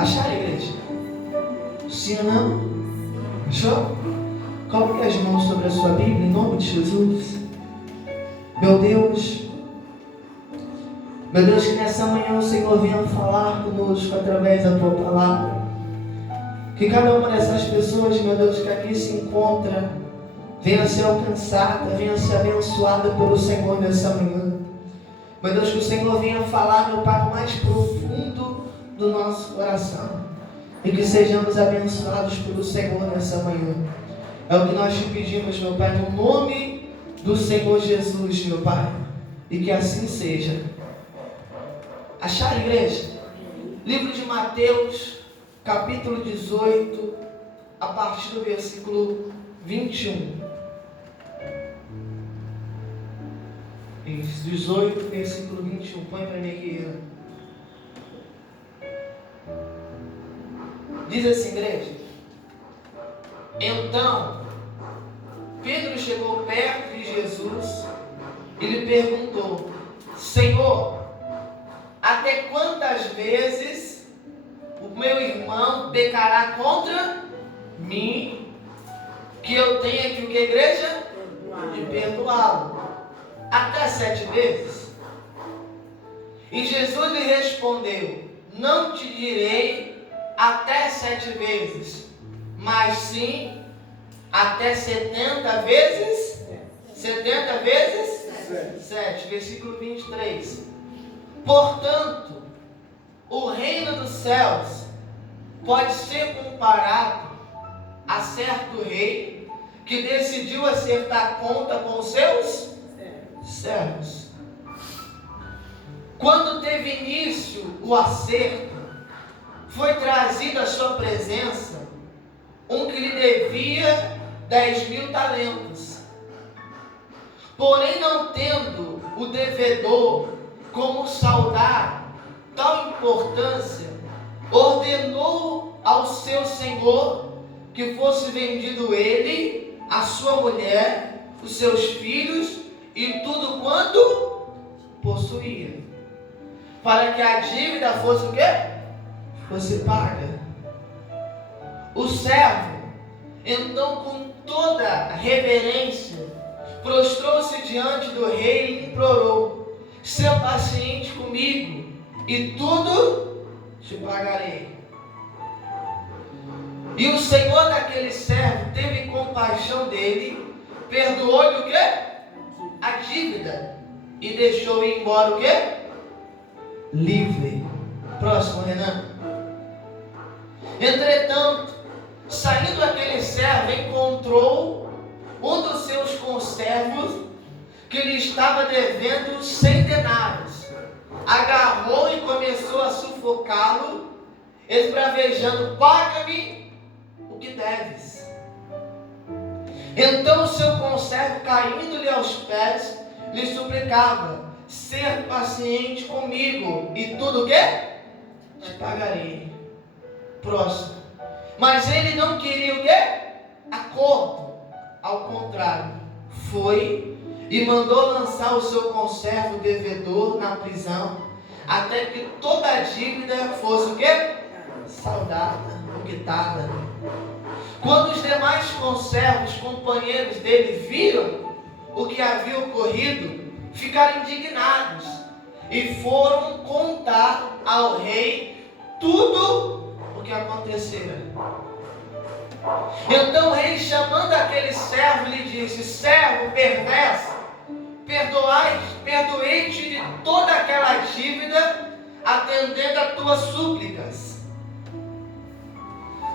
Acharam, igreja? Sim ou não? Achou? Coloque as mãos sobre a sua Bíblia em nome de Jesus. Meu Deus, que nessa manhã o Senhor venha falar conosco através da Tua palavra. Que cada uma dessas pessoas, meu Deus, que aqui se encontra, venha ser alcançada, venha ser abençoada pelo Senhor nessa manhã. Meu Deus, que o Senhor venha falar, meu Pai, no mais profundo do nosso coração. E que sejamos abençoados pelo Senhor nessa manhã. É o que nós te pedimos, meu Pai, no nome do Senhor Jesus, meu Pai. E que assim seja. Acharam, igreja? Livro de Mateus, capítulo 18, a partir do versículo 21. Isso, 18, versículo 21. Põe para mim aqui. Diz assim, igreja. Então, Pedro chegou perto de Jesus e lhe perguntou: Senhor, até quantas vezes o meu irmão pecará contra mim, que eu tenha que, o que, igreja? De perdoá-lo. Até 7 vezes? E Jesus lhe respondeu: não te direi até 7 vezes, mas sim até 70 vezes? 70 vezes? 7. Versículo 23. Portanto, o reino dos céus pode ser comparado a certo rei que decidiu acertar conta com seus servos. Quando teve início o acerto, foi trazido à sua presença um que lhe devia 10.000 talentos. Porém, não tendo o devedor como saldar tal importância, ordenou ao seu senhor que fosse vendido ele, a sua mulher, os seus filhos e tudo quanto possuía, para que a dívida fosse o quê? Fosse paga. O servo, então, com toda reverência, prostrou-se diante do rei e implorou: seja paciente comigo e tudo te pagarei. E o senhor daquele servo teve compaixão dele, perdoou-lhe o quê? A dívida, e deixou ir embora o quê? Livre. Próximo, Renan. Entretanto, saindo aquele servo, encontrou um dos seus conservos que lhe estava devendo 100 denários. Agarrou e começou a sufocá-lo, esbravejando: paga-me o que deves. Então o seu conservo, caindo-lhe aos pés, lhe suplicava: ser paciente comigo e tudo o quê? Te pagarei. Próximo. Mas ele não queria o quê? Acordo. Ao contrário, foi e mandou lançar o seu conservo devedor na prisão, até que toda a dívida fosse o quê? Saldada, ou quitada. Quando os demais conservos, companheiros dele, viram o que havia ocorrido, ficaram indignados e foram contar ao rei tudo o que acontecera. Então o rei, chamando aquele servo, lhe disse: servo perverso, perdoei-te de toda aquela dívida, atendendo a tuas súplicas.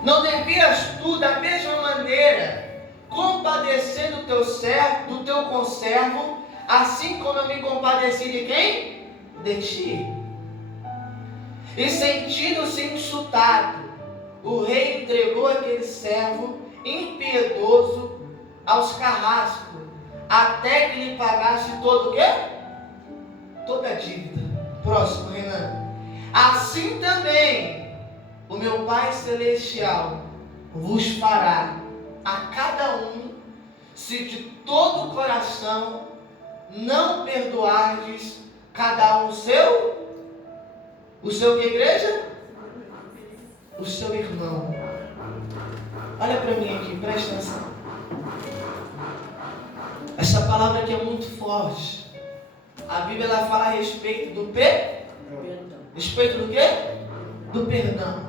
Não devias tu, da mesma maneira, compadecer do teu conservo, assim como eu me compadeci de quem? De ti. E sentindo-se insultado, o rei entregou aquele servo impiedoso aos carrascos, até que lhe pagasse todo o quê? Toda a dívida. Próximo, Renan. Assim também o meu Pai Celestial vos fará a cada um, se de todo o coração não perdoardes cada um o seu que, igreja? o seu irmão. Olha para mim aqui, presta atenção. Essa palavra aqui é muito forte. A Bíblia ela fala a respeito do perdão. Respeito do quê? Do perdão.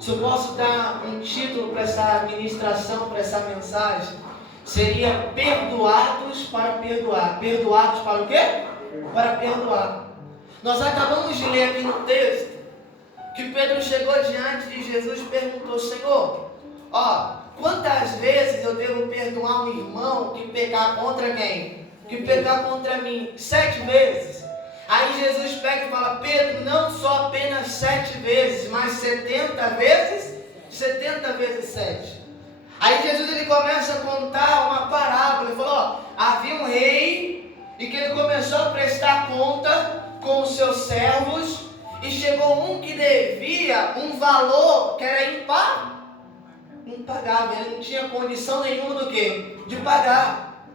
Se eu posso dar um título para essa ministração, para essa mensagem, seria perdoados para perdoar. Perdoados para o quê? Para perdoar. Nós acabamos de ler aqui no texto que Pedro chegou diante de Jesus e perguntou: Senhor, quantas vezes eu devo perdoar um irmão que pecar contra quem? Que pecar contra mim? 7 vezes. Aí Jesus pega e fala: Pedro, não só apenas 7 vezes, mas 70 vezes? 70 vezes 7. Aí Jesus ele começa a contar uma parábola. Ele falou: havia um rei e que ele começou a prestar conta com os seus servos, e chegou um que devia um valor que era impagável. Ele não tinha condição nenhuma do quê? De pagar.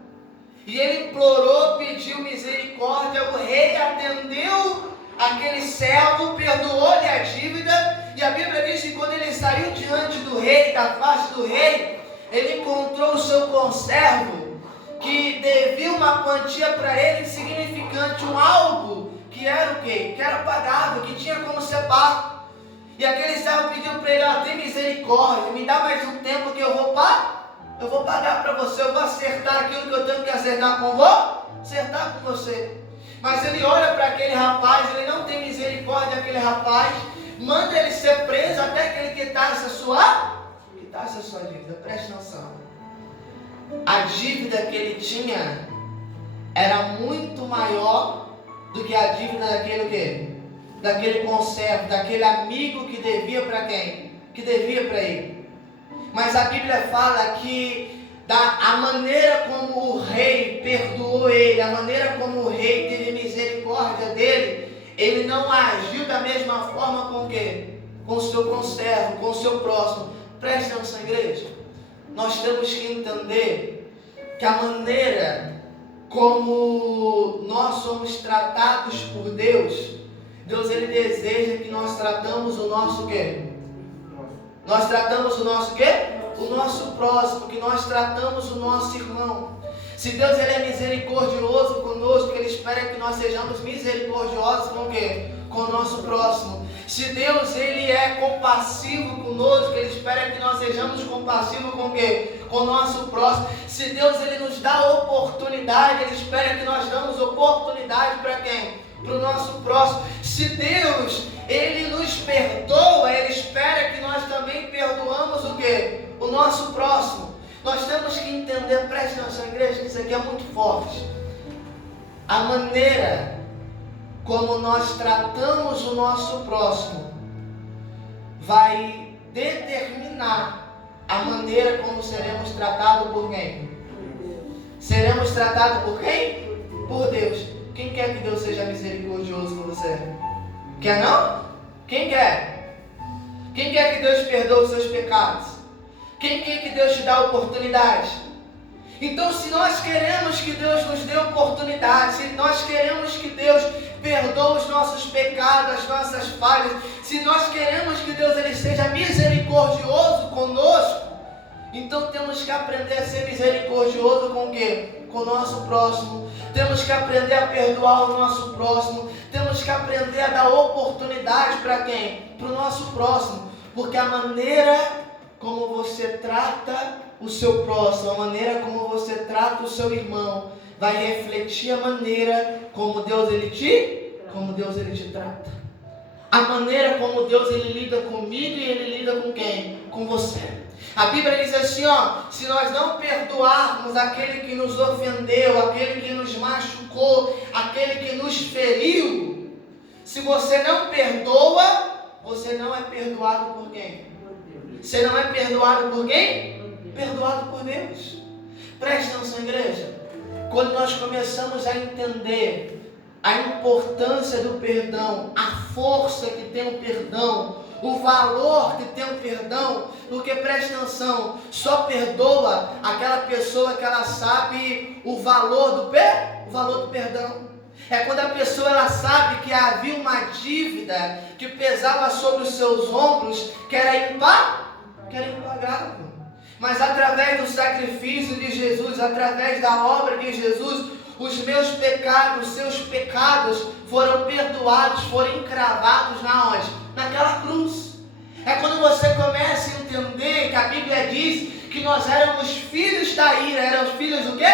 E ele implorou, pediu misericórdia. O rei atendeu aquele servo, perdoou-lhe a dívida. E a Bíblia diz que quando ele saiu diante do rei, da face do rei, ele encontrou o seu conservo, que devia uma quantia para ele insignificante, um algo que era o quê? Que era pagável, que tinha como ser pago. E aquele servo pediu para ele: tem misericórdia, me dá mais um tempo que eu vou pagar para você, eu vou acertar aquilo que eu tenho que acertar acertar com você. Mas ele olha para aquele rapaz, ele não tem misericórdia daquele rapaz, manda ele ser preso até que ele quitasse a sua dívida. Preste atenção. A dívida que ele tinha era muito maior do que a dívida daquele o quê? Daquele conservo, daquele amigo que devia para quem? Que devia para ele. Mas a Bíblia fala que a maneira como o rei perdoou ele, a maneira como o rei teve misericórdia dele, ele não agiu da mesma forma com o quê? Com o seu conservo, com o seu próximo. Presta atenção, igreja. Nós temos que entender que a maneira como nós somos tratados por Deus, Deus ele deseja que nós tratamos o nosso quê? Nós tratamos o nosso quê? O nosso próximo, que nós tratamos o nosso irmão. Se Deus ele é misericordioso conosco, Ele espera que nós sejamos misericordiosos com o quê? Com o nosso próximo. Se Deus ele é compassivo conosco, Ele espera que nós sejamos compassivos com o quê? Com o nosso próximo. Se Deus ele nos dá oportunidade, Ele espera que nós damos oportunidade para quem? Para o nosso próximo. Se Deus ele nos perdoa, Ele espera que nós também perdoamos o quê? O nosso próximo. Nós temos que entender, preste atenção, igreja, que isso aqui é muito forte. A maneira como nós tratamos o nosso próximo vai determinar a maneira como seremos tratados por quem? Seremos tratados por quem? Por Deus. Quem quer que Deus seja misericordioso com você? Quer não? Quem quer? Quem quer que Deus perdoe os seus pecados? Quem quer que Deus te dá oportunidade? Então, se nós queremos que Deus nos dê oportunidade, se nós queremos que Deus perdoe os nossos pecados, as nossas falhas, se nós queremos que Deus ele seja misericordioso conosco, então temos que aprender a ser misericordioso com o quê? Com o nosso próximo. Temos que aprender a perdoar o nosso próximo. Temos que aprender a dar oportunidade para quem? Para o nosso próximo. Porque a maneira como você trata o seu próximo, a maneira como você trata o seu irmão, vai refletir a maneira como Deus ele te trata. A maneira como Deus ele lida comigo e ele lida com quem? Com você. A Bíblia diz assim, se nós não perdoarmos aquele que nos ofendeu, aquele que nos machucou, aquele que nos feriu, se você não perdoa, você não é perdoado por quem? Você não é perdoado por quem? Perdoado por Deus. Presta atenção, igreja. Quando nós começamos a entender a importância do perdão, a força que tem o perdão, o valor que tem o perdão, porque presta atenção, só perdoa aquela pessoa que ela sabe o valor do perdão. É quando a pessoa ela sabe que havia uma dívida que pesava sobre os seus ombros, que era impagável. Mas através do sacrifício de Jesus, através da obra de Jesus, os meus pecados, os seus pecados foram perdoados, foram encravados na onde? Naquela cruz. É quando você começa a entender que a Bíblia diz que nós éramos filhos da ira. Éramos filhos do quê?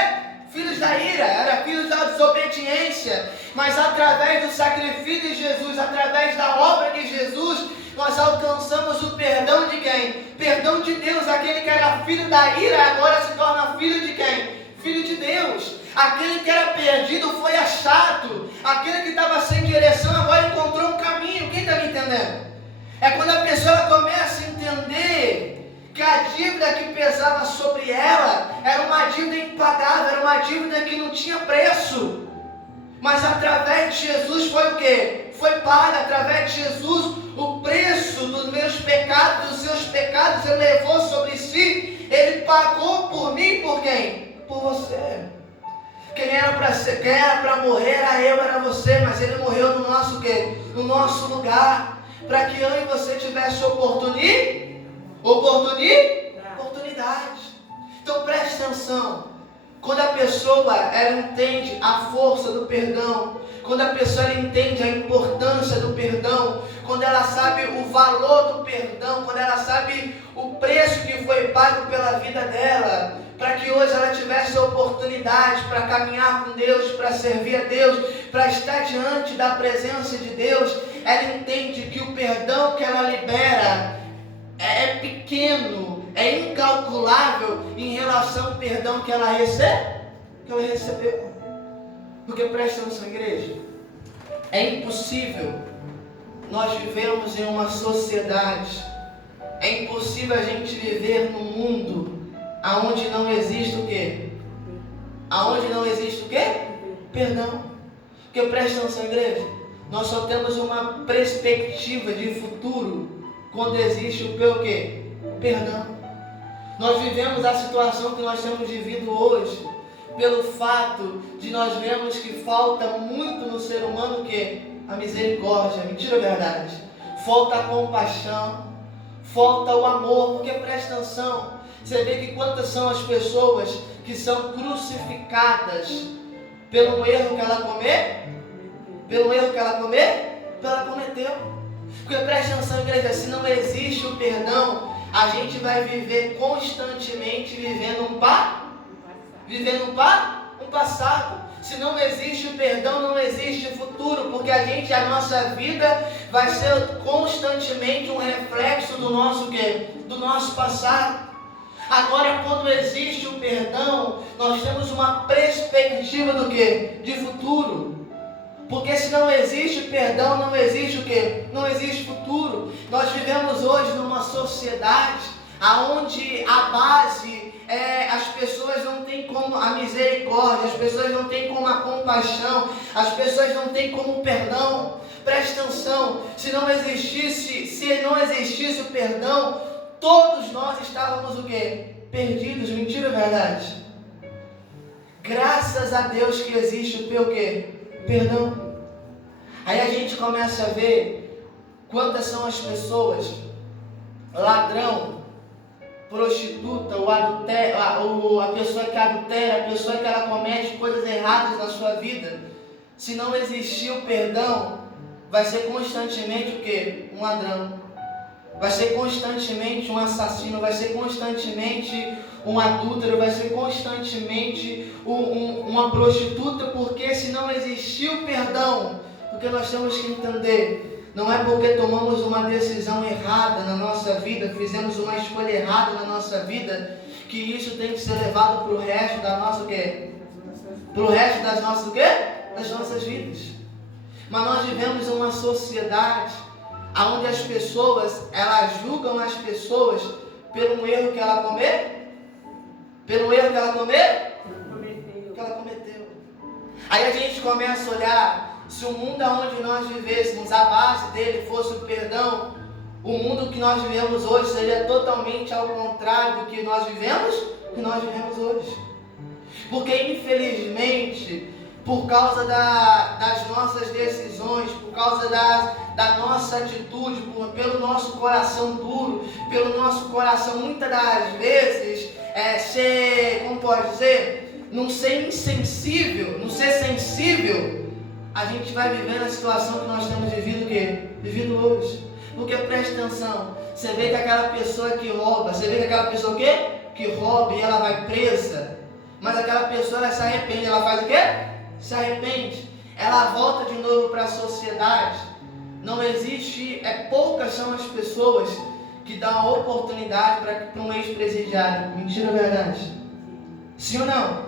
Filhos da ira, era filhos da desobediência. Mas através do sacrifício de Jesus, através da obra de Jesus, nós alcançamos o perdão de quem? Perdão de Deus. Aquele que era filho da ira agora se torna filho de quem? Filho de Deus. Aquele que era perdido foi achado. Aquele que estava sem direção agora encontrou um caminho. Quem está me entendendo? É quando a pessoa começa a entender que a dívida que pesava sobre ela era uma dívida impagável, era uma dívida que não tinha preço. Mas através de Jesus foi o quê? Foi pago. Através de Jesus, o preço dos meus pecados, dos seus pecados, Ele levou sobre si. Ele pagou por mim e por quem? Por você. Quem era para morrer era eu, era você, mas Ele morreu no nosso quê? No nosso lugar, para que eu e você tivesse oportunidade. Então preste atenção. Quando a pessoa ela entende a força do perdão, quando a pessoa ela entende a importância do perdão, quando ela sabe o valor do perdão, quando ela sabe o preço que foi pago pela vida dela, para que hoje ela tivesse a oportunidade para caminhar com Deus, para servir a Deus, para estar diante da presença de Deus, ela entende que o perdão que ela libera é pequeno, é incalculável em relação ao perdão que ela recebeu. Porque presta atenção, igreja, é impossível nós vivemos em uma sociedade, é impossível a gente viver num mundo aonde não existe o quê? Aonde não existe o quê? Perdão. Porque presta atenção, igreja, nós só temos uma perspectiva de futuro quando existe o quê? Perdão. Nós vivemos a situação que nós temos vivido hoje pelo fato de nós vermos que falta muito no ser humano o quê? A misericórdia, mentira ou verdade? Falta a compaixão, falta o amor, porque presta atenção, você vê que quantas são as pessoas que são crucificadas pelo erro que ela cometeu. Porque presta atenção, igreja, se não existe o perdão, a gente vai viver constantemente vivendo um passado. Se não existe o perdão, não existe futuro, porque a nossa vida vai ser constantemente um reflexo do nosso quê? Do nosso passado. Agora, quando existe o perdão, nós temos uma perspectiva do quê? De futuro. Porque se não existe perdão, não existe o quê? Não existe futuro. Nós vivemos hoje numa sociedade onde a base as pessoas não têm como a misericórdia, as pessoas não têm como a compaixão, as pessoas não têm como o perdão. Presta atenção, se não existisse o perdão, todos nós estávamos o quê? Perdidos, mentira ou verdade? Graças a Deus que existe o quê? Perdão. Aí a gente começa a ver quantas são as pessoas, ladrão, prostituta, a pessoa que adultera, a pessoa que ela comete coisas erradas na sua vida. Se não existir o perdão, vai ser constantemente o quê? Um ladrão. Vai ser constantemente um assassino, vai ser constantemente um adúltero, vai ser constantemente uma prostituta, porque se não existir o perdão, porque nós temos que entender, não é porque tomamos uma decisão errada na nossa vida, fizemos uma escolha errada na nossa vida, que isso tem que ser levado para o resto da nossa quê? Para o resto das nossas quê? Das nossas vidas. Mas nós vivemos uma sociedade onde as pessoas, elas julgam as pessoas pelo erro que ela cometeu. Aí a gente começa a olhar, se o mundo onde nós vivêssemos, a base dele fosse o perdão, o mundo que nós vivemos hoje seria totalmente ao contrário do que nós vivemos hoje. Porque infelizmente por causa das nossas decisões, por causa da nossa atitude, pelo nosso coração duro, pelo nosso coração muitas das vezes como pode dizer, não ser insensível, não ser sensível, a gente vai viver na situação que nós temos vivido o quê? Vivido hoje. Porque preste atenção, você vê que aquela pessoa que rouba, você vê que aquela pessoa o quê? Que rouba e ela vai presa, mas aquela pessoa ela se arrepende, ela faz o quê? Se arrepende, ela volta de novo para a sociedade. Não existe, poucas são as pessoas que dão a oportunidade para um ex-presidiário. Mentira ou verdade? Sim ou não?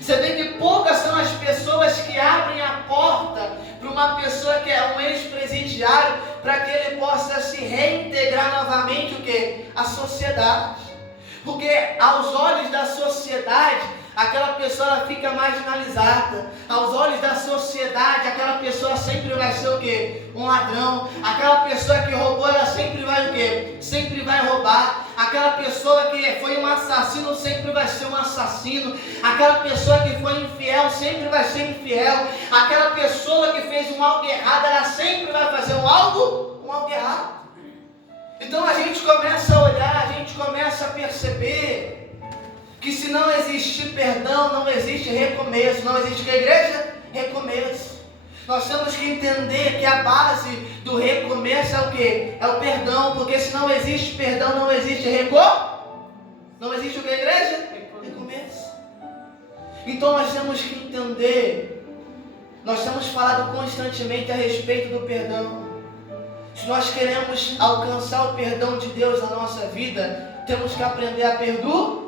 Você vê que poucas são as pessoas que abrem a porta para uma pessoa que é um ex-presidiário, para que ele possa se reintegrar novamente o quê? A sociedade. Porque aos olhos da sociedade, aquela pessoa ela fica marginalizada. Aos olhos da sociedade, aquela pessoa sempre vai ser o quê? Um ladrão. Aquela pessoa que roubou, ela sempre vai o quê? Sempre vai roubar. Aquela pessoa que foi um assassino sempre vai ser um assassino. Aquela pessoa que foi infiel sempre vai ser infiel. Aquela pessoa que fez um algo errado, ela sempre vai fazer um algo errado. Então a gente começa a olhar, a gente começa a perceber que se não existir perdão, não existe recomeço. Não existe que a igreja? Recomeço. Nós temos que entender que a base do recomeço é o quê? É o perdão, porque se não existe perdão, não existe Não existe o que, igreja? Recomeço. Então nós temos que entender, nós temos falado constantemente a respeito do perdão. Se nós queremos alcançar o perdão de Deus na nossa vida, temos que aprender a perdoar.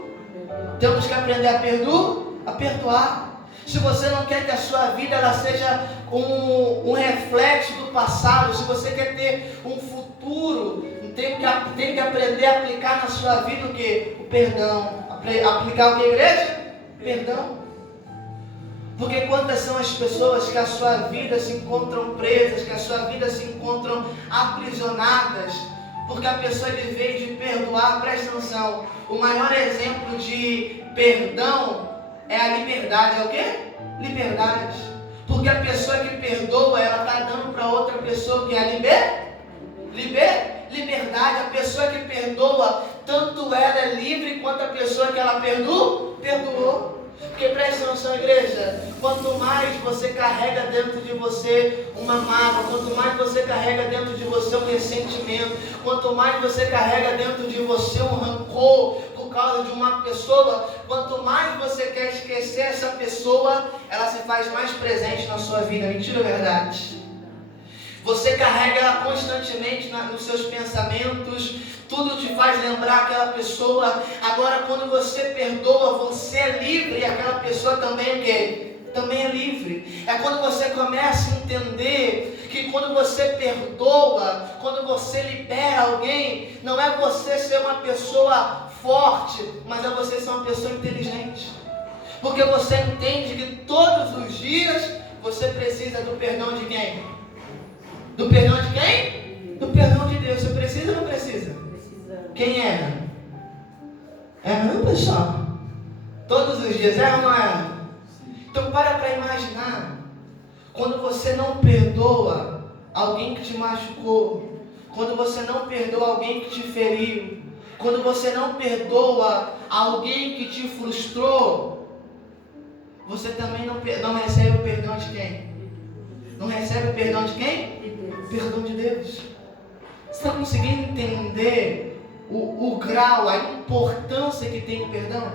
Temos que aprender a perdoar. Se você não quer que a sua vida ela seja um reflexo do passado, se você quer ter um futuro, tem que aprender a aplicar na sua vida o que? O perdão. Aplicar o que, igreja? Perdão. Porque quantas são as pessoas que a sua vida se encontram presas, que a sua vida se encontram aprisionadas, porque a pessoa, em vez de perdoar, presta atenção, o maior exemplo de perdão é a liberdade. É o quê? Liberdade. Porque a pessoa que perdoa, ela está dando para outra pessoa que é a liberdade. A pessoa que perdoa, tanto ela é livre quanto a pessoa que ela perdoou. Porque presta atenção, igreja, quanto mais você carrega dentro de você uma mágoa, quanto mais você carrega dentro de você um ressentimento, quanto mais você carrega dentro de você um rancor por causa de uma pessoa, quanto mais você quer esquecer essa pessoa, ela se faz mais presente na sua vida. Mentira ou verdade? Você carrega ela constantemente nos seus pensamentos, tudo te faz lembrar aquela pessoa. Agora, quando você perdoa, você é livre e aquela pessoa também é o quê? Também é livre. É quando você começa a entender que quando você perdoa, quando você libera alguém, não é você ser uma pessoa forte, mas é você ser uma pessoa inteligente. Porque você entende que todos os dias você precisa do perdão de quem? Do perdão de quem? Do perdão de Deus. Você precisa ou não precisa? Quem erra? Erra não, pessoal? Todos os dias erra ou não erra? Então para imaginar. Quando você não perdoa alguém que te machucou, quando você não perdoa alguém que te feriu, quando você não perdoa alguém que te frustrou, você também não recebe o perdão de quem? Não recebe o perdão de quem? Perdão de Deus. Você está conseguindo entender o grau, a importância que tem o perdão?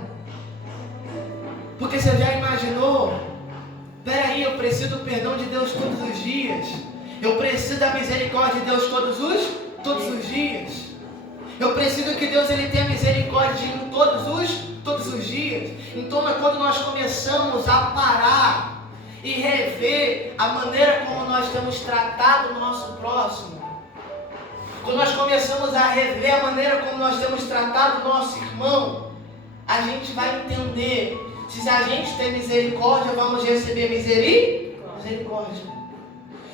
Porque você já imaginou? Peraí, eu preciso do perdão de Deus todos os dias. Eu preciso da misericórdia de Deus todos os dias. Eu preciso que Deus ele tenha misericórdia de mim todos os dias. Então quando nós começamos a parar e rever a maneira como nós temos tratado o nosso próximo, quando nós começamos a rever a maneira como nós temos tratado o nosso irmão, a gente vai entender se a gente tem misericórdia, vamos receber misericórdia.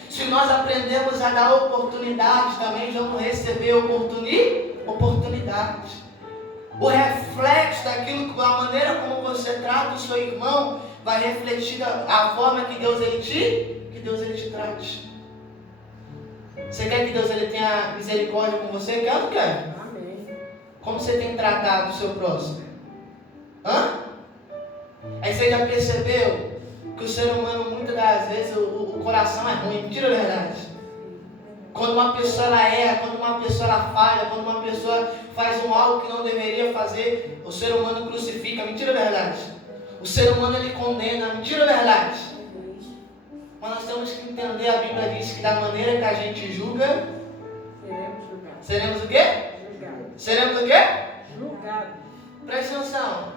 Se nós aprendemos a dar oportunidade, também vamos receber oportunidade. O reflexo daquilo, a maneira como você trata o seu irmão, vai refletir a forma que Deus ele te trate. Você quer que Deus ele tenha misericórdia com você? Quer ou não quer? Amém. Como você tem tratado o seu próximo? Aí você já percebeu que o ser humano, muitas das vezes, o coração é ruim. Mentira, é verdade? Quando uma pessoa ela erra, quando uma pessoa ela falha, quando uma pessoa faz algo que não deveria fazer, o ser humano crucifica. Mentira, é verdade? O ser humano ele condena. Mentira, é verdade? Mas nós temos que entender, a Bíblia diz que da maneira que a gente julga, seremos o quê? Seremos o quê? Julgados. Presta atenção.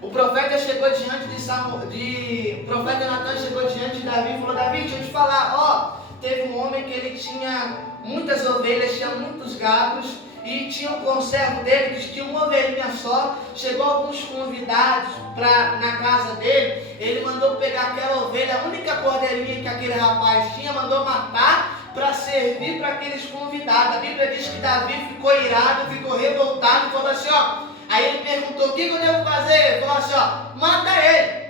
O profeta chegou diante o profeta Natan chegou diante de Davi e falou: Davi, deixa eu te falar, teve um homem que ele tinha muitas ovelhas, tinha muitos gados, e tinha um conservo dele que tinha uma ovelhinha só. Chegou alguns convidados na casa dele, ele mandou pegar aquela ovelha, a única cordeirinha que aquele rapaz tinha, mandou matar para servir para aqueles convidados. A Bíblia diz que Davi ficou irado, ficou revoltado, falou assim, aí ele perguntou: o que eu devo fazer? Ele falou assim, mata ele.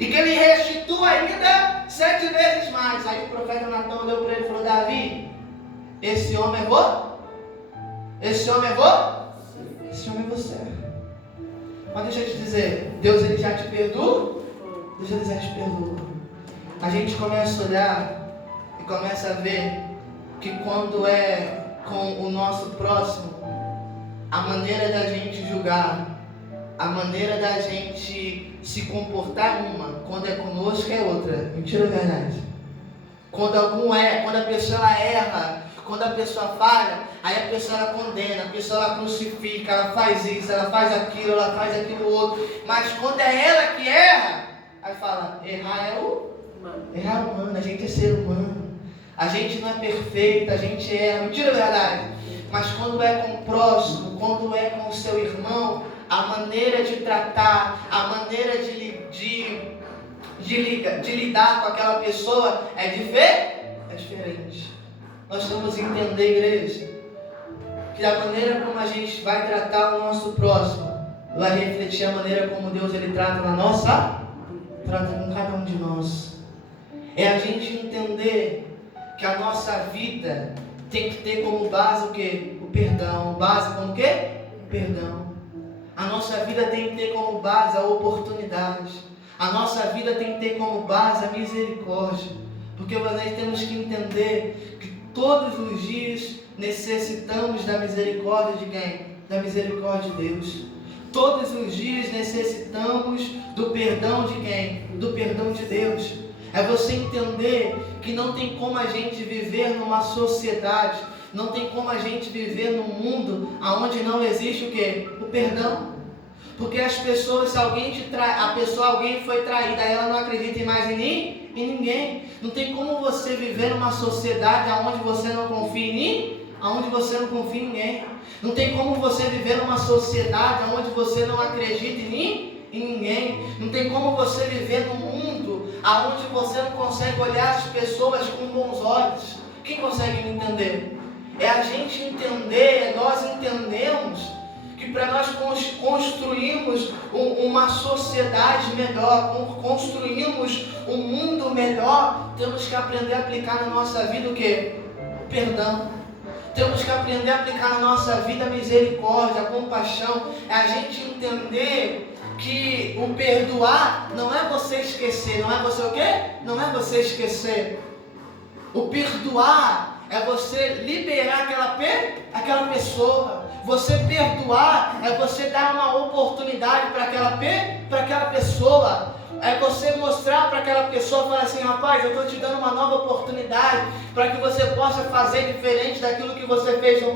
E que ele restitua ainda 7 vezes mais. Aí o profeta Natan olhou para ele e falou: Davi, esse homem é você? Esse homem é você. Mas deixa eu te dizer, Deus ele já te perdoa? Deus ele já te perdoa. A gente começa a olhar e começa a ver que quando é com o nosso próximo, a maneira da gente julgar, a maneira da gente se comportar quando é conosco é outra. Mentira ou verdade? Quando a pessoa ela erra, quando a pessoa falha, aí a pessoa ela condena, a pessoa ela crucifica, ela faz isso, ela faz aquilo outro. Mas quando é ela que erra, aí fala: errar é humano, a gente é ser humano, a gente não é perfeito, a gente erra. Mentira ou verdade? Mas quando é com o próximo, quando é com o seu irmão, a maneira de tratar, a maneira de lidar com aquela pessoa é diferente. Nós temos que entender, igreja, que a maneira como a gente vai tratar o nosso próximo vai refletir a maneira como Deus ele trata com cada um de nós. É a gente entender que a nossa vida tem que ter como base o quê? O perdão. Base como o quê? O perdão. A nossa vida tem que ter como base a oportunidade. A nossa vida tem que ter como base a misericórdia. Porque nós temos que entender que todos os dias necessitamos da misericórdia de quem? Da misericórdia de Deus. Todos os dias necessitamos do perdão de quem? Do perdão de Deus. É você entender que não tem como a gente viver numa sociedade, não tem como a gente viver num mundo onde não existe o quê? O perdão. Porque as pessoas, se alguém alguém foi traída, ela não acredita em mais em ninguém. Não tem como você viver numa sociedade onde você não confia em ninguém. Não tem como você viver numa sociedade onde você não acredita em ninguém. Não tem como você viver num mundo onde você não consegue olhar as pessoas com bons olhos. Quem consegue me entender? É a gente entender, nós entendemos que para nós construirmos uma sociedade melhor, construirmos um mundo melhor, temos que aprender a aplicar na nossa vida o quê? O perdão. Temos que aprender a aplicar na nossa vida a misericórdia, a compaixão. É a gente entender que o perdoar não é você esquecer. Não é você o quê? Não é você esquecer. O perdoar é você liberar aquela pessoa. Você perdoar é você dar uma oportunidade para aquela pessoa. É você mostrar para aquela pessoa, falar assim: rapaz, eu estou te dando uma nova oportunidade para que você possa fazer diferente daquilo que você fez no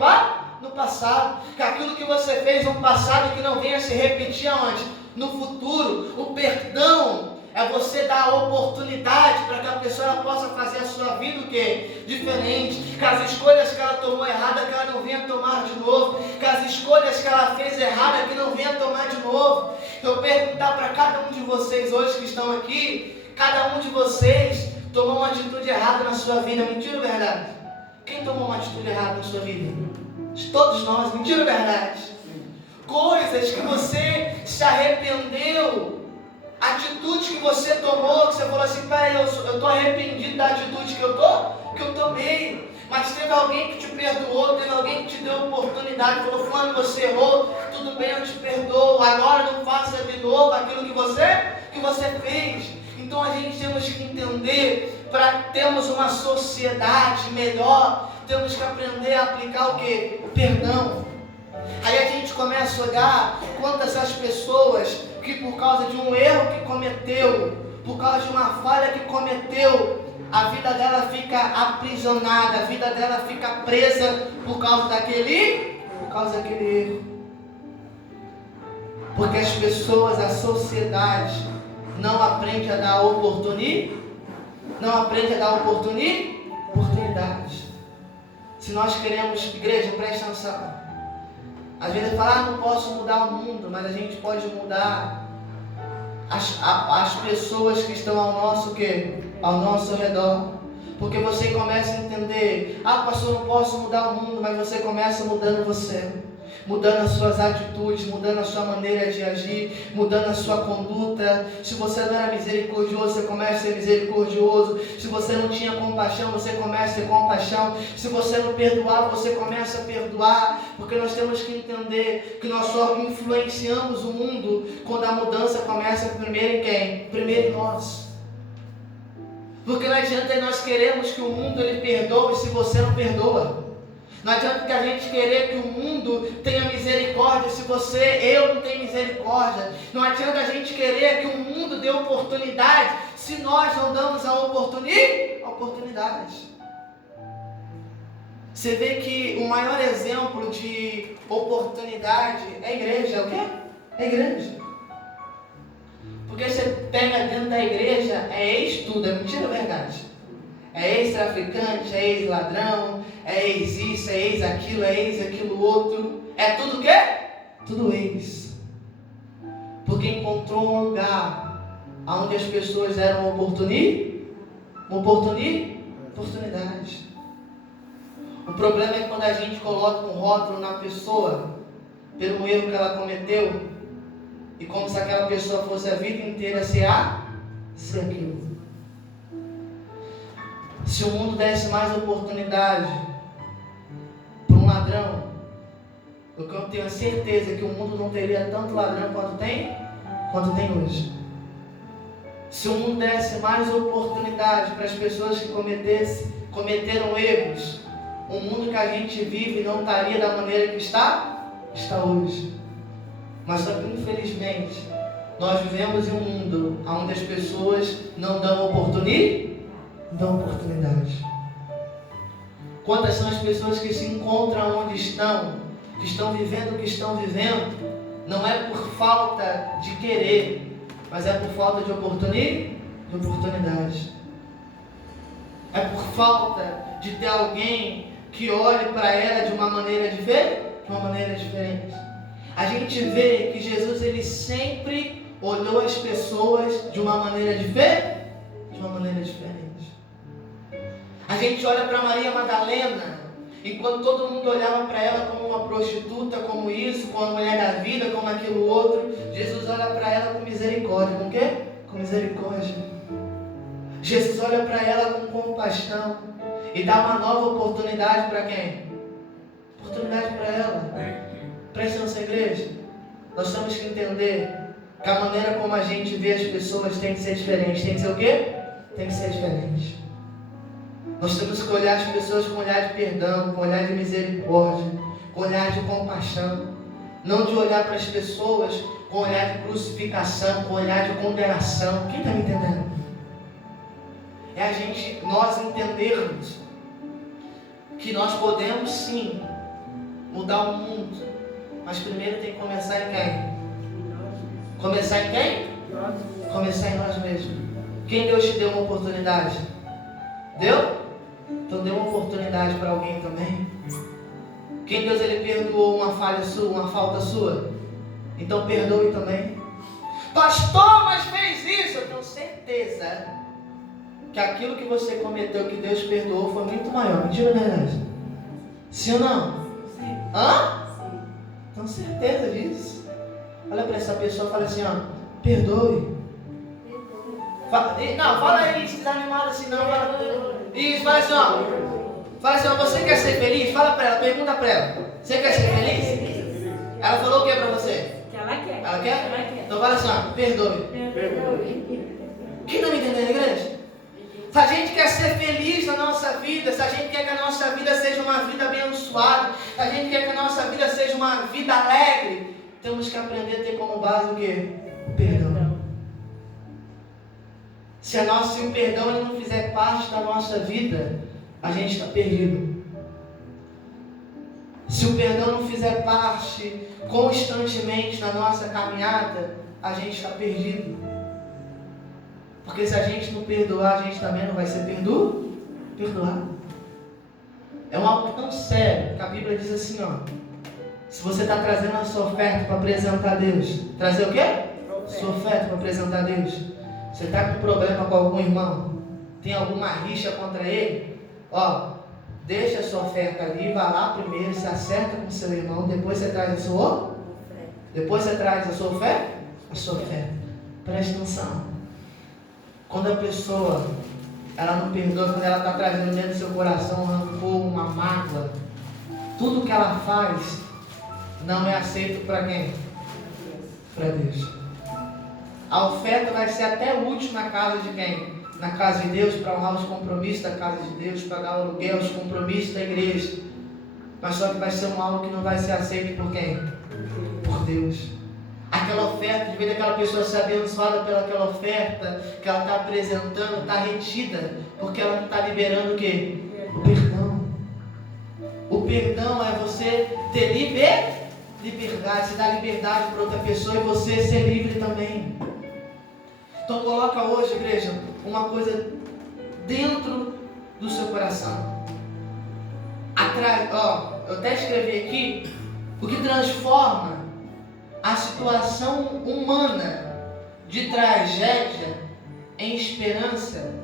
passado. Que aquilo que você fez no passado que não venha se repetir aonde? No futuro. O perdão é você dar a oportunidade para que a pessoa possa fazer a sua vida o quê? Diferente. Que as escolhas que ela tomou errada, que ela não venha tomar de novo. Que as escolhas que ela fez errada, que não venha tomar de novo. Eu perguntar para cada um de vocês hoje que estão aqui, cada um de vocês tomou uma atitude errada na sua vida. Mentira ou verdade? Quem tomou uma atitude errada na sua vida? Todos nós. Mentira ou verdade? coisas que você se arrependeu, atitudes que você tomou, que você falou assim, peraí, eu estou arrependido da atitude que eu tomei. Mas teve alguém que te perdoou, teve alguém que te deu oportunidade, falou, fulano, você errou, tudo bem, eu te perdoo, agora não faça de novo aquilo que você fez. Então a gente temos que entender, para termos uma sociedade melhor, temos que aprender a aplicar o quê? O perdão. Aí a gente começa a olhar quantas as pessoas que por causa de um erro que cometeu, por causa de uma falha que cometeu, a vida dela fica aprisionada, a vida dela fica presa por causa daquele erro. Porque as pessoas, a sociedade, não aprende a dar oportunidade. Se nós queremos, igreja, presta atenção. Às vezes fala, não posso mudar o mundo, mas a gente pode mudar as pessoas que estão ao nosso redor. Porque você começa a entender, pastor, não posso mudar o mundo, mas você começa mudando você, mudando as suas atitudes, mudando a sua maneira de agir, mudando a sua conduta. Se você não era misericordioso, você começa a ser misericordioso. Se você não tinha compaixão, você começa a ter compaixão. Se você não perdoava, você começa a perdoar. Porque nós temos que entender que nós só influenciamos o mundo quando a mudança começa primeiro em quem? Primeiro em nós. Porque não adianta nós queremos que o mundo ele perdoe se você não perdoa. Não adianta que a gente querer que o mundo tenha misericórdia se eu não tenho misericórdia. Não adianta a gente querer que o mundo dê oportunidade se nós não damos a oportunidade. Você vê que o maior exemplo de oportunidade é a igreja. É o quê? É a igreja. Porque você pega dentro da igreja, é ex-tudo, é mentira ou verdade? É ex-traficante, é ex-ladrão, é ex-isso, é ex-aquilo, é ex-aquilo outro. É tudo o quê? Tudo ex. Porque encontrou um lugar onde as pessoas deram oportunidade. O problema é quando a gente coloca um rótulo na pessoa pelo erro que ela cometeu, e como se aquela pessoa fosse a vida inteira ser aquilo. Se o mundo desse mais oportunidade para um ladrão, eu tenho certeza que o mundo não teria tanto ladrão quanto tem hoje. Se o mundo desse mais oportunidade para as pessoas que cometeram erros, o mundo que a gente vive não estaria da maneira que está hoje. Mas só que infelizmente nós vivemos em um mundo onde as pessoas não dão oportunidade. Quantas são as pessoas que se encontram onde estão, que estão vivendo o que estão vivendo, não é por falta de querer, mas é por falta de oportunidade. É por falta de ter alguém que olhe para ela de uma maneira diferente. A gente vê que Jesus ele sempre olhou as pessoas de uma maneira diferente. A gente olha para Maria Madalena, enquanto todo mundo olhava para ela como uma prostituta, como isso, como a mulher da vida, como aquilo outro, Jesus olha para ela com misericórdia. Com o quê? Com misericórdia. Jesus olha para ela com compaixão e dá uma nova oportunidade para quem? Oportunidade para ela. Presta atenção, igreja. Nós temos que entender que a maneira como a gente vê as pessoas tem que ser diferente. Tem que ser o quê? Tem que ser diferente. Nós temos que olhar as pessoas com olhar de perdão, com olhar de misericórdia, com olhar de compaixão. Não de olhar para as pessoas com olhar de crucificação, com olhar de condenação. Quem está me entendendo? É nós entendermos que nós podemos sim mudar o mundo. Mas primeiro tem que começar em quem? Começar em quem? Começar em nós mesmos. Quem Deus te deu uma oportunidade? Deu? Então dê uma oportunidade para alguém também. Quem Deus ele perdoou uma falha sua, uma falta sua? Então perdoe também. Pastor, mas fez isso. Eu tenho certeza que aquilo que você cometeu, que Deus perdoou, foi muito maior. Mentira ou verdade? Sim ou não? Sim. Hã? Tenho certeza disso. Olha para essa pessoa e fala assim, ó, perdoe. Não, fala isso, desanimado assim, não. Isso, fala assim, ó. Fala assim, ó, você quer ser feliz? Fala para ela, pergunta para ela. Você quer ser feliz? Ela falou o que para você? Ela quer. Ela quer? Então fala assim, ó, perdoe. Quem não me entendeu, igreja? Se a gente quer ser feliz na nossa vida, se a gente quer que a nossa vida seja uma vida abençoada, se a gente quer que a nossa vida seja uma vida alegre, temos que aprender a ter como base o quê? O perdão. Se o perdão ele não fizer parte da nossa vida, a gente está perdido. Se o perdão não fizer parte constantemente na nossa caminhada, a gente está perdido. Porque se a gente não perdoar, a gente também não vai ser perdoado. É algo tão sério que a Bíblia diz assim, ó. Se você está trazendo a sua oferta para apresentar a Deus, trazer o quê? Sua oferta para apresentar a Deus. Você está com problema com algum irmão? Tem alguma rixa contra ele? Ó, deixa a sua oferta ali, vai lá primeiro, se acerta com o seu irmão, depois você traz a sua oferta? A sua oferta. Preste atenção. Quando a pessoa, ela não perdoa, quando ela está trazendo dentro do seu coração um rancor, uma mágoa, tudo que ela faz não é aceito para quem? Para Deus. A oferta vai ser até útil na casa de quem? Na casa de Deus, para honrar os compromissos da casa de Deus, pagar o aluguel, os compromissos da igreja. Mas só que vai ser algo que não vai ser aceito por quem? Por Deus. Aquela oferta, de vez daquela pessoa ser abençoada pelaquela oferta que ela está apresentando, está retida, porque ela está liberando o quê? O perdão. O perdão é você ter liberdade, você dar liberdade para outra pessoa e você ser livre também. Então coloca hoje, igreja, uma coisa dentro do seu coração. Atrás, ó, eu até escrevi aqui, o que transforma a situação humana de tragédia em esperança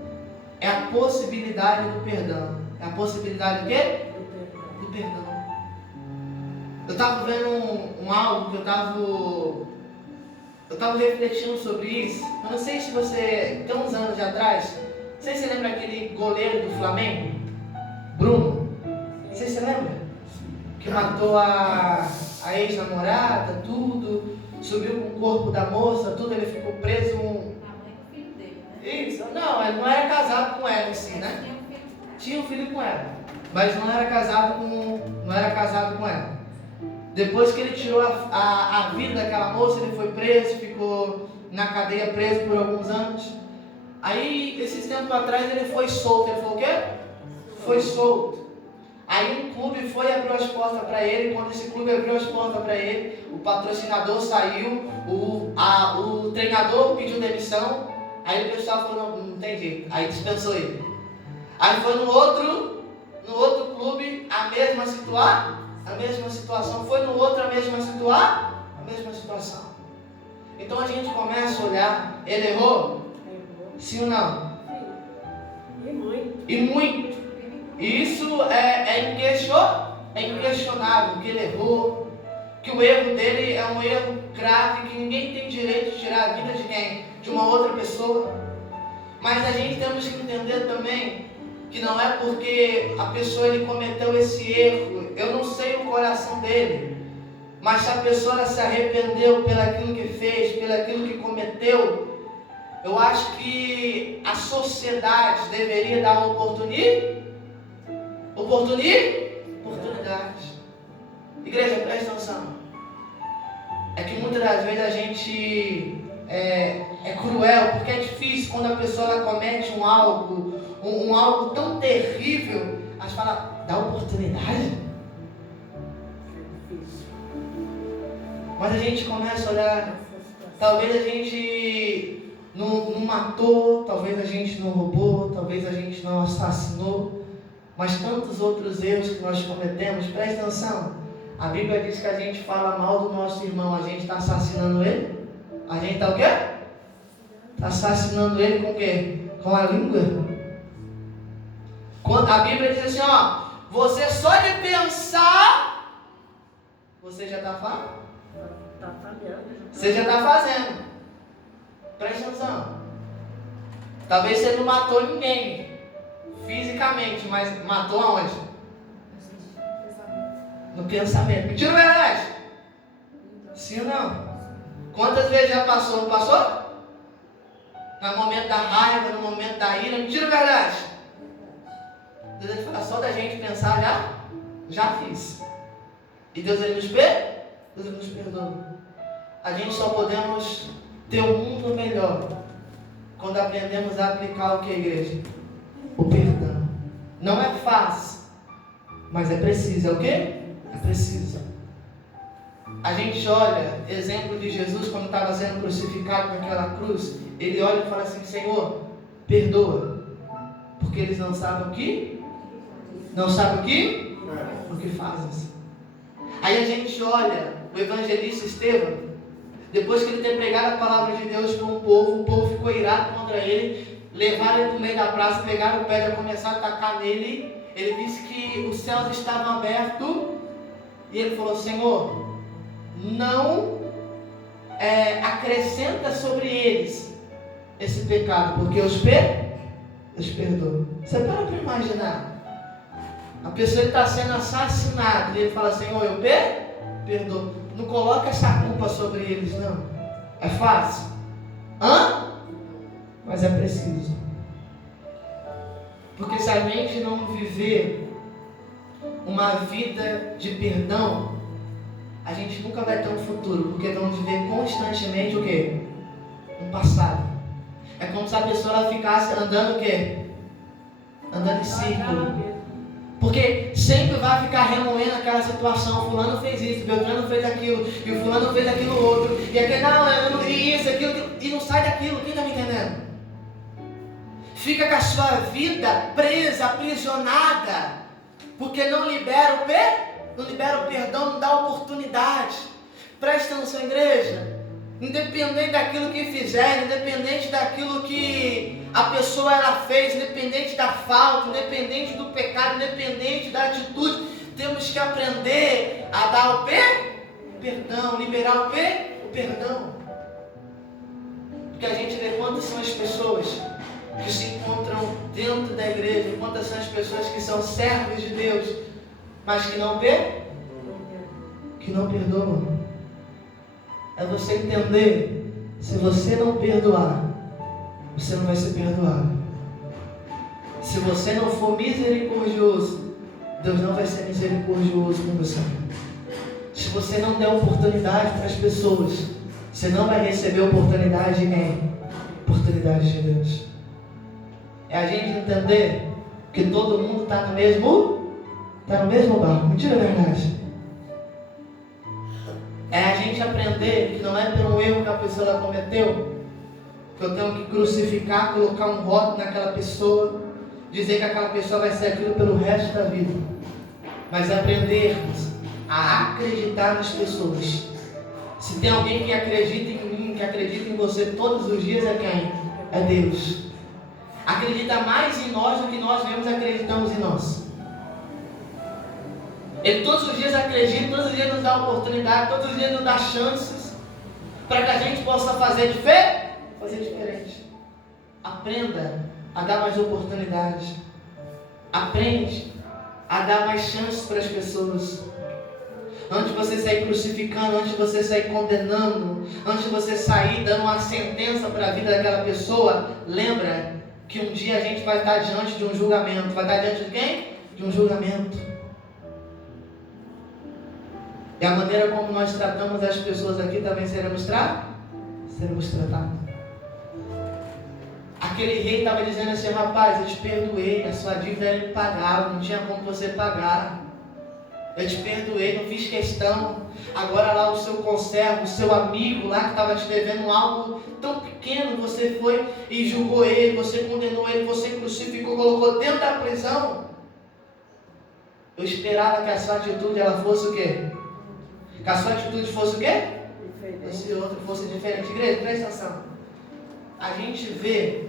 é a possibilidade do perdão. É a possibilidade do quê? Do perdão. Eu estava vendo um algo que eu estava refletindo sobre isso. Eu não sei se você, tem uns anos atrás, não sei se você lembra aquele goleiro do Flamengo, Bruno. Não sei se você lembra. Que matou a ex-namorada, tudo, subiu com o corpo da moça, tudo, ele ficou preso. A mãe com o filho dele, né? Isso, não, ele não era casado com ela assim, né? Tinha um filho com ela, mas não era casado com ela. Depois que ele tirou a vida daquela moça, ele foi preso, ficou na cadeia preso por alguns anos. Aí, esses tempos atrás, ele foi solto. Ele foi o quê? Foi solto. Aí um clube foi e abriu as portas para ele. Quando esse clube abriu as portas para ele, o patrocinador saiu, o treinador pediu demissão. Aí o pessoal falou, não tem jeito. Aí dispensou ele. Aí foi no outro clube, a mesma situação. Foi no outro, a mesma situação. Então a gente começa a olhar, ele errou? Sim ou não? E muito. Isso é inquestionável, que ele errou, que o erro dele é um erro grave, que ninguém tem direito de tirar a vida de quem? De uma outra pessoa. Mas a gente temos que entender também que não é porque a pessoa ele cometeu esse erro, eu não sei o coração dele, mas se a pessoa se arrependeu pelaquilo que fez, pelaquilo que cometeu, eu acho que a sociedade deveria dar uma oportunidade. Igreja, presta atenção. É que muitas das vezes a gente é cruel, porque é difícil quando a pessoa ela comete um algo tão terrível, a gente fala, dá oportunidade. Mas a gente começa a olhar, talvez a gente não matou, talvez a gente não roubou, talvez a gente não assassinou, mas tantos outros erros que nós cometemos, presta atenção. A Bíblia diz que a gente fala mal do nosso irmão, a gente está assassinando ele? A gente está o quê? Está assassinando ele com o quê? Com a língua. Quando a Bíblia diz assim, ó, você só de pensar Você já está falhando? Tá falhando. Você já está fazendo. Presta atenção. Talvez você não matou ninguém fisicamente, mas matou aonde? No pensamento. Mentira ou verdade? Sim ou não? Quantas vezes já passou? Não passou? No momento da raiva, no momento da ira. Mentira ou verdade? Deus ele fala, só da gente pensar já fiz. E Deus ele nos perdoa? Deus ele nos perdoa. A gente só podemos ter um mundo melhor quando aprendemos a aplicar o que, igreja? O perdão. Não é fácil, mas é preciso. É o quê? É preciso. A gente olha, exemplo de Jesus quando estava sendo crucificado naquela cruz, ele olha e fala assim, Senhor, perdoa, porque eles não sabem o que? Não sabem o que? O que fazem. Aí a gente olha o evangelista Estevão, depois que ele ter pregado a palavra de Deus para um povo, o povo ficou irado contra ele, levaram ele para o meio da praça, pegaram o pedra e começaram a atacar nele. Ele disse que os céus estavam abertos e ele falou, Senhor, não acrescenta sobre eles esse pecado, porque eu os perdoo. Você para imaginar, a pessoa está sendo assassinada e ele fala, Senhor, eu perdoo. Não coloca essa culpa sobre eles, não. É fácil? Mas é preciso. Porque se a gente não viver uma vida de perdão, a gente nunca vai ter um futuro, porque vamos viver constantemente o quê? Um passado. É como se a pessoa ela ficasse andando o quê? Andando em círculo. Porque sempre vai ficar remoendo aquela situação, fulano fez isso, Beltrano fez aquilo, e o fulano fez aquilo outro, e aquele, não, e isso, aquilo, e não sai daquilo, quem está me entendendo? Fica com a sua vida presa, aprisionada, porque não libera o perdão, não dá oportunidade. Presta atenção, igreja. Independente daquilo que fizeram, independente daquilo que a pessoa ela fez, independente da falta, independente do pecado, independente da atitude, temos que aprender a dar o perdão, liberar o perdão. Porque a gente vê quantas são as pessoas que se encontram dentro da igreja, quantas são as pessoas que são servos de Deus, mas que não perdoam. É você entender, se você não perdoar, você não vai ser perdoado. Se você não for misericordioso, Deus não vai ser misericordioso com você. Se você não der oportunidade para as pessoas, você não vai receber oportunidade de quem? Oportunidade de Deus. É a gente entender que todo mundo está no mesmo barco. Mentira, é verdade. É a gente aprender que não é pelo erro que a pessoa ela cometeu, que eu tenho que crucificar, colocar um rótulo naquela pessoa, dizer que aquela pessoa vai ser aquilo pelo resto da vida. Mas aprendermos a acreditar nas pessoas. Se tem alguém que acredita em mim, que acredita em você todos os dias, é quem? É Deus. Acredita mais em nós do que nós mesmos acreditamos em nós. Ele todos os dias acredita, todos os dias nos dá oportunidade, todos os dias nos dá chances para que a gente possa fazer diferente. Aprenda a dar mais oportunidades. Aprende a dar mais chances para as pessoas. Antes de você sair crucificando, antes de você sair condenando, antes de você sair dando uma sentença para a vida daquela pessoa, lembra que um dia a gente vai estar diante de um julgamento. Vai estar diante de quem? De um julgamento. E a maneira como nós tratamos as pessoas aqui também seremos tratados. Aquele rei estava dizendo assim, rapaz, eu te perdoei, a sua dívida era impagável, não tinha como você pagar. Eu te perdoei, não fiz questão. Agora lá o seu conservo, o seu amigo lá que estava te devendo algo tão pequeno, você foi e julgou ele, você condenou ele, você crucificou, colocou dentro da prisão. Eu esperava que a sua atitude ela fosse o quê? Que a sua atitude fosse o quê? Esse outro fosse diferente. Igreja, presta atenção. A gente vê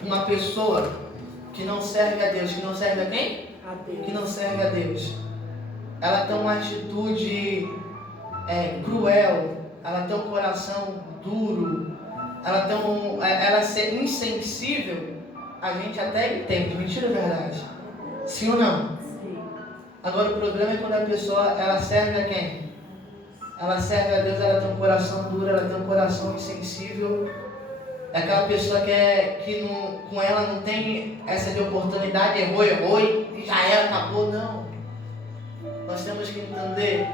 uma pessoa que não serve a Deus, que não serve a quem? Que não serve a Deus. Ela tem uma atitude cruel, ela tem um coração duro, ela ser insensível, a gente até entende, mentira ou verdade? Sim ou não? Sim. Agora o problema é quando a pessoa, ela serve a quem? Ela serve a Deus, ela tem um coração duro, ela tem um coração insensível. É aquela pessoa com ela não tem essa de oportunidade, errou e já era, acabou, não. Nós temos que entender,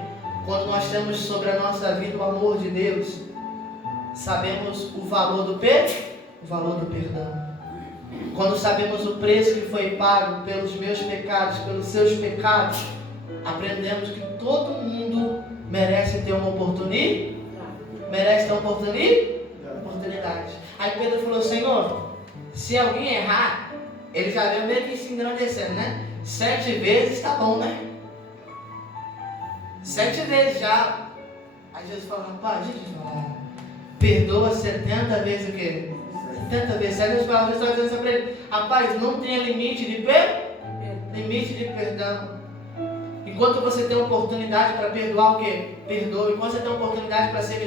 quando nós temos sobre a nossa vida o amor de Deus, sabemos o valor do perdão. Quando sabemos o preço que foi pago pelos meus pecados, pelos seus pecados, aprendemos que todo mundo merece ter uma oportunidade. Aí Pedro falou: Senhor, se alguém errar, ele já veio meio que se engrandecendo, né? 7 vezes tá bom, né? 7 vezes já. Aí Jesus falou: rapaz, deixa eu falar. Perdoa 70 vezes o quê? 70 vezes. Aí Jesus falou: Jesus está dizendo para ele: rapaz, não tenha limite de perdão. Enquanto você tem oportunidade para perdoar, o quê? Perdoe. Enquanto você tem oportunidade para ser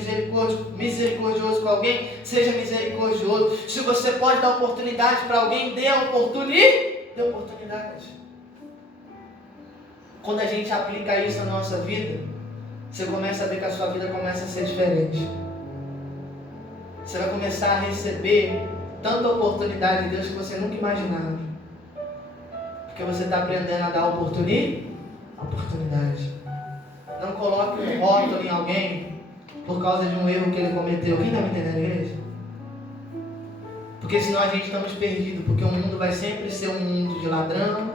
misericordioso com alguém, seja misericordioso. Se você pode dar oportunidade para alguém, dê oportunidade. Quando a gente aplica isso na nossa vida, você começa a ver que a sua vida começa a ser diferente. Você vai começar a receber tanta oportunidade de Deus que você nunca imaginava. Porque você está aprendendo a dar oportunidade. Não coloque um rótulo em alguém por causa de um erro que ele cometeu. Quem está me entendendo, igreja? Porque senão a gente estamos perdidos. Porque o mundo vai sempre ser um mundo de ladrão,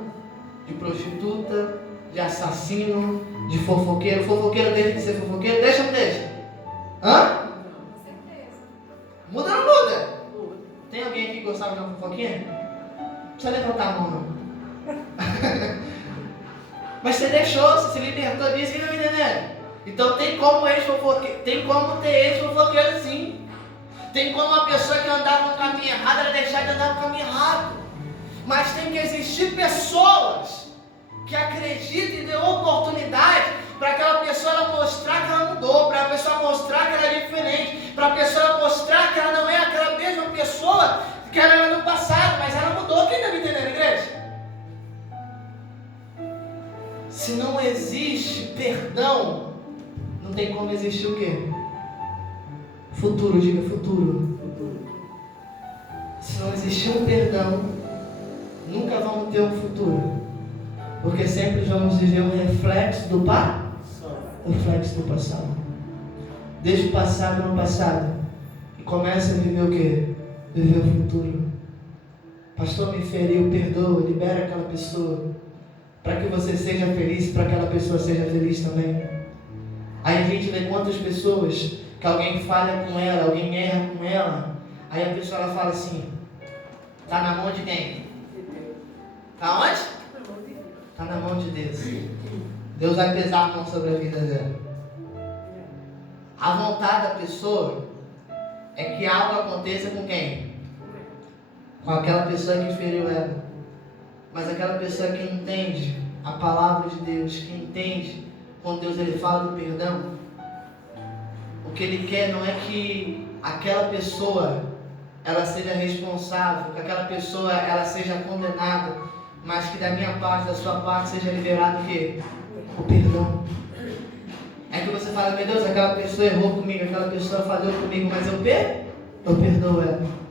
de prostituta, de assassino, de fofoqueiro. Fofoqueiro deixa de ser fofoqueiro? Deixa ou não deixa? Hã? Com certeza. Muda ou não muda? Tem alguém aqui que gostava de uma fofoquinha? Não precisa levantar a mão, não. Mas você deixou, você se libertou disso, não me entendendo? Então tem como ter ex-fofoqueiro sim. Tem como uma pessoa que andava no caminho errado, ela deixar de andar no caminho errado. Mas tem que existir pessoas que acreditem e dêem oportunidade para aquela pessoa ela mostrar que ela mudou, para a pessoa mostrar que ela é diferente, para a pessoa ela mostrar que ela não é aquela mesma pessoa que ela era no passado, mas ela mudou. Quem está me entendendo, igreja? Se não existe perdão, não tem como existir o quê? Futuro, diga futuro. Se não existir um perdão, nunca vamos ter um futuro. Porque sempre vamos viver um reflexo do passado. Deixa o passado no passado e começa a viver o quê? Viver o futuro. Pastor, me feriu, perdoa, libera aquela pessoa. Para que você seja feliz, para que aquela pessoa seja feliz também. Aí a gente vê quantas pessoas que alguém falha com ela, alguém erra com ela. Aí a pessoa ela fala assim: tá na mão de quem? Tá onde? Tá na mão de Deus. Deus vai pesar a mão sobre a vida dela. A vontade da pessoa é que algo aconteça com quem? Com aquela pessoa que feriu ela. Mas aquela pessoa que entende a palavra de Deus, que entende quando Deus ele fala do perdão, o que ele quer não é que aquela pessoa ela seja responsável, que aquela pessoa ela seja condenada, mas que da minha parte, da sua parte, seja liberado o quê? O perdão. É que você fala: meu Deus, aquela pessoa errou comigo, aquela pessoa falhou comigo, mas eu perdoo ela.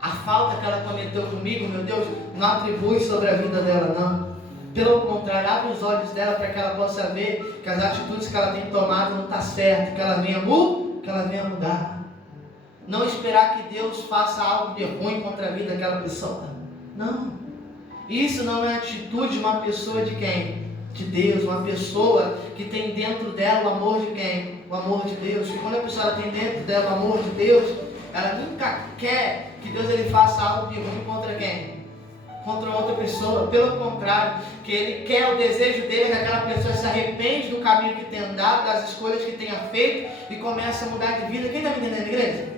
A falta que ela cometeu comigo, meu Deus, não atribui sobre a vida dela, não. Pelo contrário, abre os olhos dela para que ela possa ver que as atitudes que ela tem tomado não estão certas, que ela venha mudar. Não esperar que Deus faça algo de ruim contra a vida daquela pessoa. Não. Isso não é a atitude de uma pessoa de quem? De Deus. Uma pessoa que tem dentro dela o amor de quem? O amor de Deus. E quando a pessoa tem dentro dela o amor de Deus, ela nunca quer que Deus ele faça algo de ruim contra quem? Contra outra pessoa. Pelo contrário, que ele quer, o desejo dele é que aquela pessoa se arrepende do caminho que tem andado, das escolhas que tenha feito e começa a mudar de vida. Quem está me entendendo, igreja?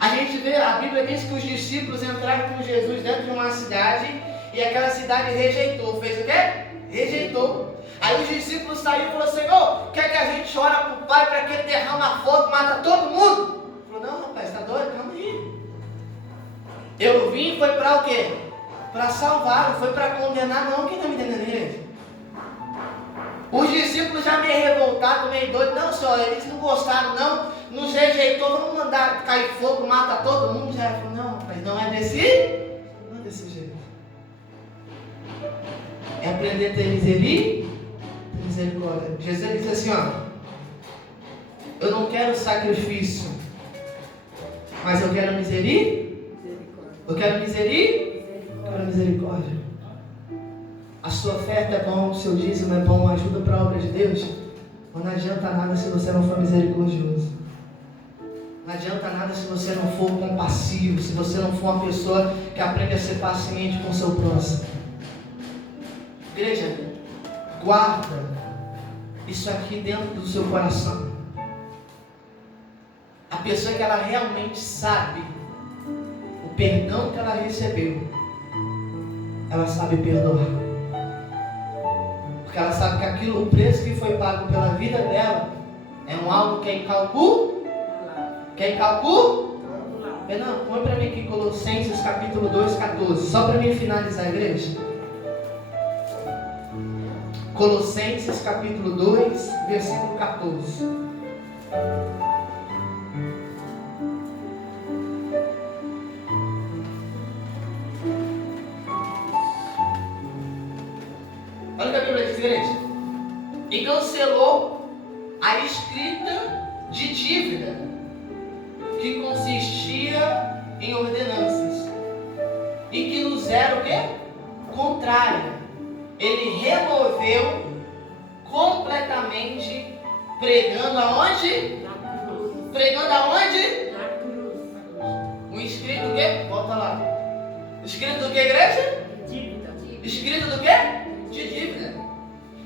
A gente vê, a Bíblia diz que os discípulos entraram com Jesus dentro de uma cidade e aquela cidade rejeitou. Fez o quê? Rejeitou. Aí os discípulos saíram e falaram: Senhor, quer que a gente gente ora para o Pai para que Ele derrama fogo, mata todo mundo. Ele falou, não rapaz, está doido? Calma aí. Eu vim foi para o quê? Para salvar, não foi para condenar não. Quem está me entendendo, igreja? Os discípulos já meio revoltados, meio doidos. Não, senhor, eles não gostaram não, nos rejeitou, vamos mandar cair fogo, mata todo mundo. Já falou, não rapaz, não é desse jeito. É aprender a ter misericórdia. Jesus disse assim, ó, eu não quero sacrifício, mas eu quero misericórdia. Eu quero misericórdia. A sua oferta é bom, o seu dízimo é bom, ajuda para a obra de Deus, mas não adianta nada se você não for misericordioso. Não adianta nada se você não for compassivo, se você não for uma pessoa que aprende a ser paciente com o seu próximo. Igreja, guarda isso aqui dentro do seu coração. A pessoa que ela realmente sabe o perdão que ela recebeu, ela sabe perdoar. Porque ela sabe que aquilo, o preço que foi pago pela vida dela, é algo que é incalculável. Não, põe para mim aqui Colossenses capítulo 2, 14. Só para mim finalizar, igreja. Colossenses capítulo 2, versículo 14. Olha o que a Bíblia diz, igreja. E cancelou a escrita de dívida que consistia em ordenanças e que nos era o quê? Contrária. Ele removeu completamente, pregando aonde? Na cruz. Pregando aonde? Na cruz. Um escrito do quê? Volta lá. Escrito do quê, igreja? Dívida. Escrito do quê? De dívida.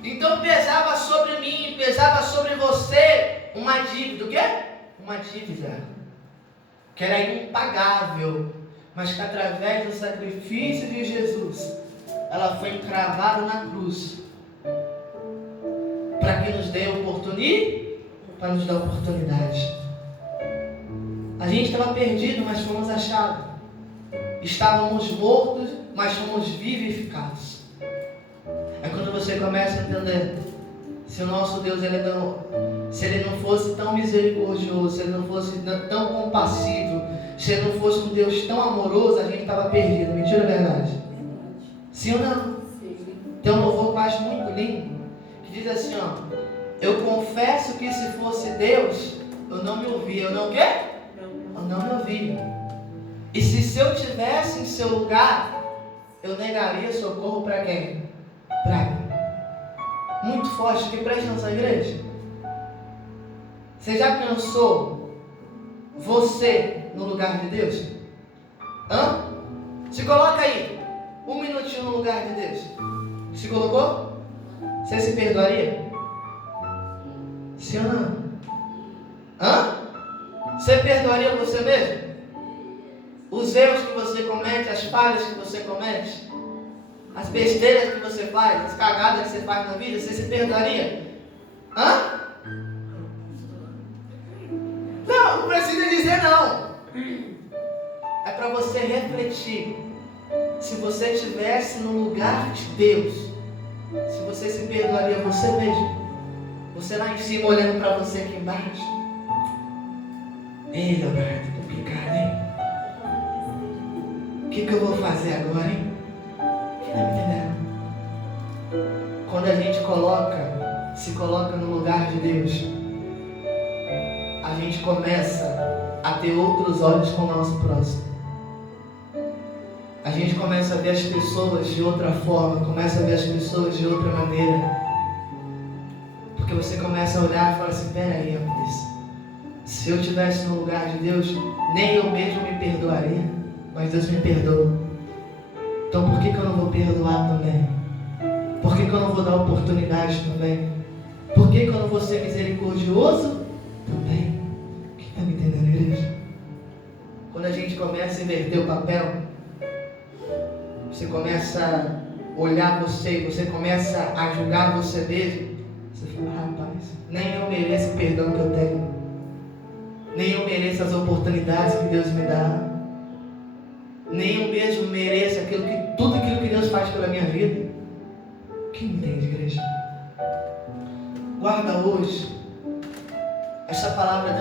Então pesava sobre mim, pesava sobre você uma dívida. O quê? Uma dívida que era impagável, mas que através do sacrifício de Jesus, ela foi encravada na cruz, para que nos dê para nos dar oportunidade. A gente estava perdido, mas fomos achados. Estávamos mortos, mas fomos vivificados. É quando você começa a entender, se o nosso Deus se Ele não fosse tão misericordioso, se Ele não fosse tão compassivo, se Ele não fosse um Deus tão amoroso, a gente estava perdido. Mentira ou verdade? Sim ou não? Sim. Tem um louvor que eu acho muito lindo, que diz assim, ó, eu confesso que se fosse Deus, eu não me ouvia. Eu não o quê? Eu não me ouvia. E se eu estivesse em seu lugar, eu negaria socorro para quem? Para mim. Muito forte, que preste atenção, igreja. Você já pensou você no lugar de Deus? Se coloca aí, 1 minutinho no lugar de Deus. Se colocou? Você se perdoaria? Sim ou não? Você perdoaria você mesmo? Os erros que você comete, as falhas que você comete, as besteiras que você faz, as cagadas que você faz na vida, você se perdoaria? Não precisa dizer não. É para você refletir. Se você estivesse no lugar de Deus, se você se perdoaria você mesmo? Você lá em cima olhando para você aqui embaixo. Ei, Leonardo, complicado, hein? O que eu vou fazer agora, hein? Quem tá me entendendo? Quando a gente se coloca no lugar de Deus, a gente começa a ter outros olhos com o nosso próximo. A gente começa a ver as pessoas de outra forma, começa a ver as pessoas de outra maneira. Porque você começa a olhar e fala assim, peraí, rapaz, se eu estivesse no lugar de Deus, nem eu mesmo me perdoaria, mas Deus me perdoa. Então por que eu não vou perdoar também? Por que eu não vou dar oportunidade também? Por que eu não vou ser misericordioso também? Quem está me entendendo, igreja? Quando a gente começa a inverter o papel, você começa a olhar você começa a julgar você mesmo, você fala, rapaz, nem eu mereço o perdão que eu tenho. Nem eu mereço as oportunidades que Deus me dá. Nem eu mesmo mereço tudo aquilo que Deus faz pela minha vida. Quem entende, igreja? Guarda hoje essa palavra